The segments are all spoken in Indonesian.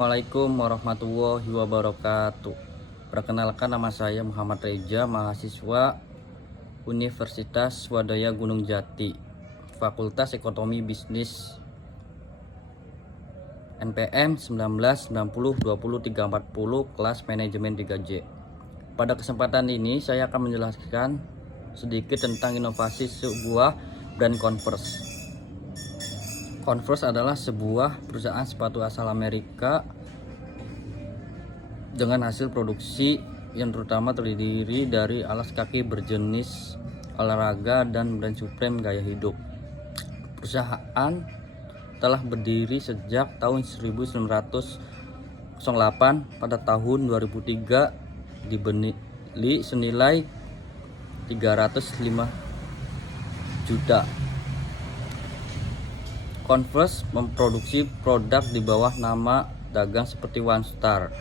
Assalamualaikum warahmatullahi wabarakatuh. Perkenalkan, nama saya Muhammad Reza, mahasiswa Universitas Swadaya Gunung Jati, Fakultas Ekonomi Bisnis, NPM 19902030, kelas manajemen 3J. Pada kesempatan ini saya akan menjelaskan sedikit tentang inovasi sebuah brand Converse. Converse adalah sebuah perusahaan sepatu asal Amerika dengan hasil produksi yang terutama terdiri dari alas kaki berjenis olahraga dan brand Supreme gaya hidup. Perusahaan telah berdiri sejak tahun 1908. Pada tahun 2003 dibeli senilai 305 juta. Converse memproduksi produk di bawah nama dagang seperti One Star.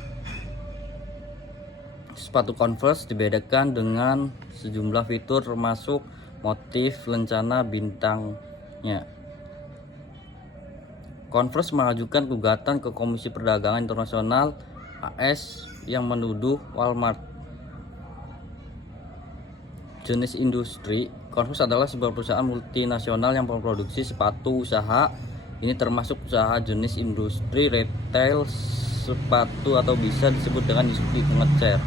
Sepatu Converse dibedakan dengan sejumlah fitur termasuk motif lencana bintangnya. Converse mengajukan gugatan ke Komisi Perdagangan Internasional AS yang menuduh Walmart. Jenis industri, Converse adalah sebuah perusahaan multinasional yang memproduksi sepatu usaha. Ini termasuk usaha jenis industri retail sepatu atau bisa disebut dengan industri pengecer.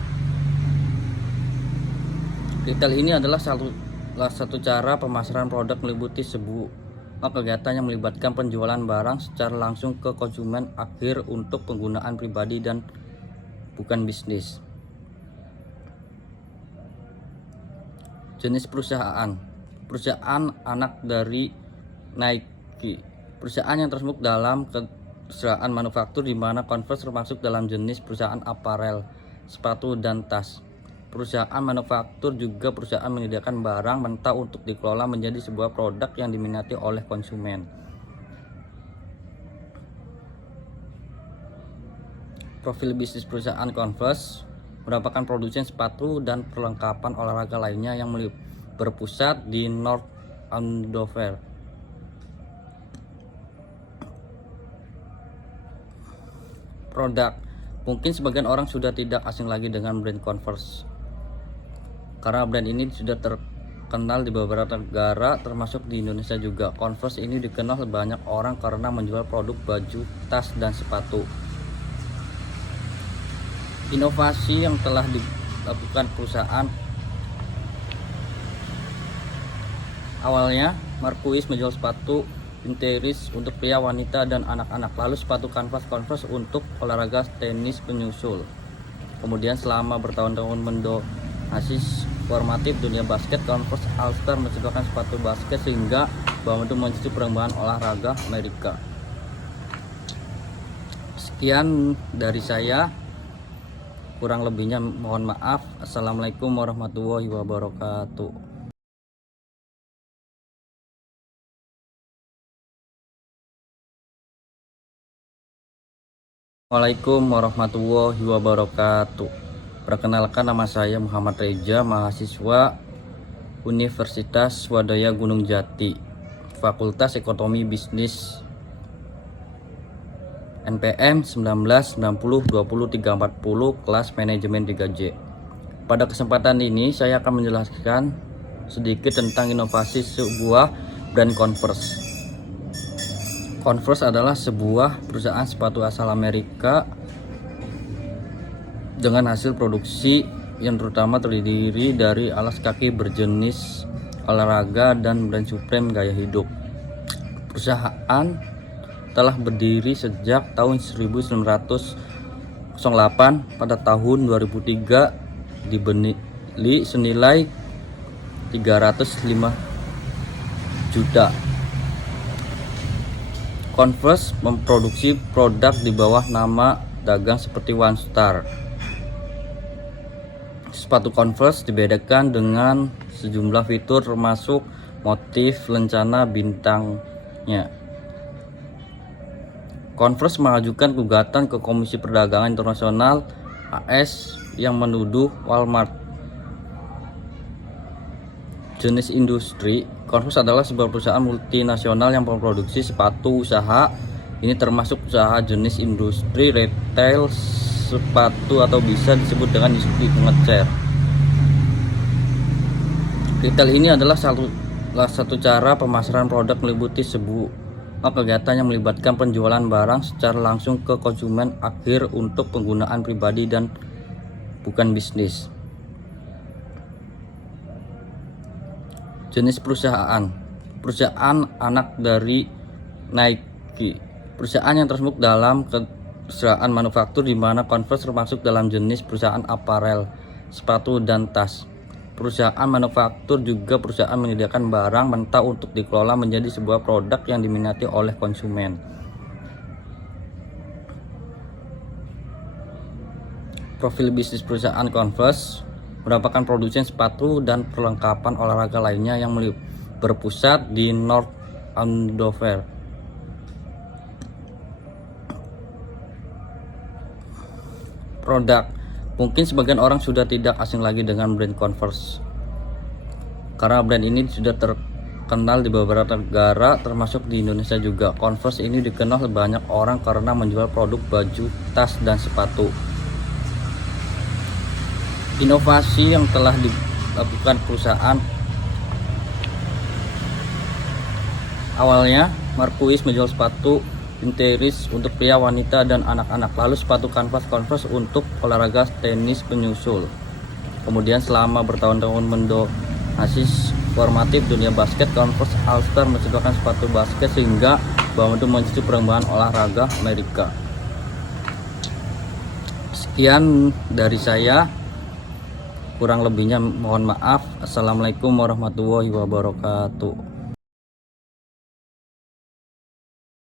Retail ini adalah salah satu cara pemasaran produk meliputi sebuah kegiatan yang melibatkan penjualan barang secara langsung ke konsumen akhir untuk penggunaan pribadi dan bukan bisnis. Jenis perusahaan anak dari Nike, perusahaan yang termasuk dalam perusahaan manufaktur di mana Converse termasuk dalam jenis perusahaan aparel, sepatu dan tas. Perusahaan manufaktur juga perusahaan menyediakan barang mentah untuk dikelola menjadi sebuah produk yang diminati oleh konsumen. Profil bisnis perusahaan Converse merupakan produsen sepatu dan perlengkapan olahraga lainnya yang berpusat di North Andover. Produk, mungkin sebagian orang sudah tidak asing lagi dengan brand Converse karena brand ini sudah terkenal di beberapa negara termasuk di Indonesia juga. Converse ini dikenal banyak orang karena menjual produk baju, tas, dan sepatu. Inovasi yang telah dilakukan perusahaan, awalnya Marquis menjual sepatu vintage untuk pria, wanita, dan anak-anak, lalu sepatu kanvas Converse untuk olahraga tenis penyusul. Kemudian selama bertahun-tahun mendonasi formatif dunia basket, Converse All Star menciptakan sepatu basket sehingga membantu mencuci perkembangan olahraga Amerika. Sekian dari saya, kurang lebihnya mohon maaf. Assalamualaikum warahmatullahi wabarakatuh. Assalamualaikum warahmatullahi wabarakatuh. Perkenalkan, nama saya Muhammad Reza, mahasiswa Universitas Swadaya Gunung Jati, Fakultas Ekonomi Bisnis, NPM 19902030, kelas manajemen 3J. Pada kesempatan ini saya akan menjelaskan sedikit tentang inovasi sebuah brand Converse. Converse adalah sebuah perusahaan sepatu asal Amerika dengan hasil produksi yang terutama terdiri dari alas kaki berjenis olahraga dan brand Supreme gaya hidup. Perusahaan telah berdiri sejak tahun 1908. Pada tahun 2003 dibeli senilai 305 juta. Converse memproduksi produk di bawah nama dagang seperti One Star. Sepatu Converse dibedakan dengan sejumlah fitur termasuk motif lencana bintangnya. Converse mengajukan gugatan ke Komisi Perdagangan Internasional AS yang menuduh Walmart. Jenis industri, Converse adalah sebuah perusahaan multinasional yang memproduksi sepatu usaha. Ini termasuk usaha jenis industri retail sepatu atau bisa disebut dengan industri pengecer. Retail ini adalah salah satu cara pemasaran produk meliputi sebuah kegiatan yang melibatkan penjualan barang secara langsung ke konsumen akhir untuk penggunaan pribadi dan bukan bisnis. Jenis perusahaan anak dari Nike, perusahaan yang termasuk dalam kesejahteraan manufaktur di mana Converse termasuk dalam jenis perusahaan aparel, sepatu dan tas. Perusahaan manufaktur juga perusahaan menyediakan barang mentah untuk dikelola menjadi sebuah produk yang diminati oleh konsumen. Profil bisnis perusahaan Converse merupakan produsen sepatu dan perlengkapan olahraga lainnya yang berpusat di North Andover. Produk. Mungkin sebagian orang sudah tidak asing lagi dengan brand Converse, karena brand ini sudah terkenal di beberapa negara termasuk di Indonesia juga. Converse ini dikenal banyak orang karena menjual produk baju, tas, dan sepatu. Inovasi yang telah dilakukan perusahaan, awalnya Marquis menjual sepatu vintage untuk pria, wanita, dan anak-anak, lalu sepatu kanvas Converse untuk olahraga tenis penyusul. Kemudian selama bertahun-tahun mendonasi formatif dunia basket, Converse All-Star menciptakan sepatu basket sehingga membantu memicu perkembangan olahraga Amerika. Sekian dari saya, kurang lebihnya mohon maaf. Assalamualaikum warahmatullahi wabarakatuh.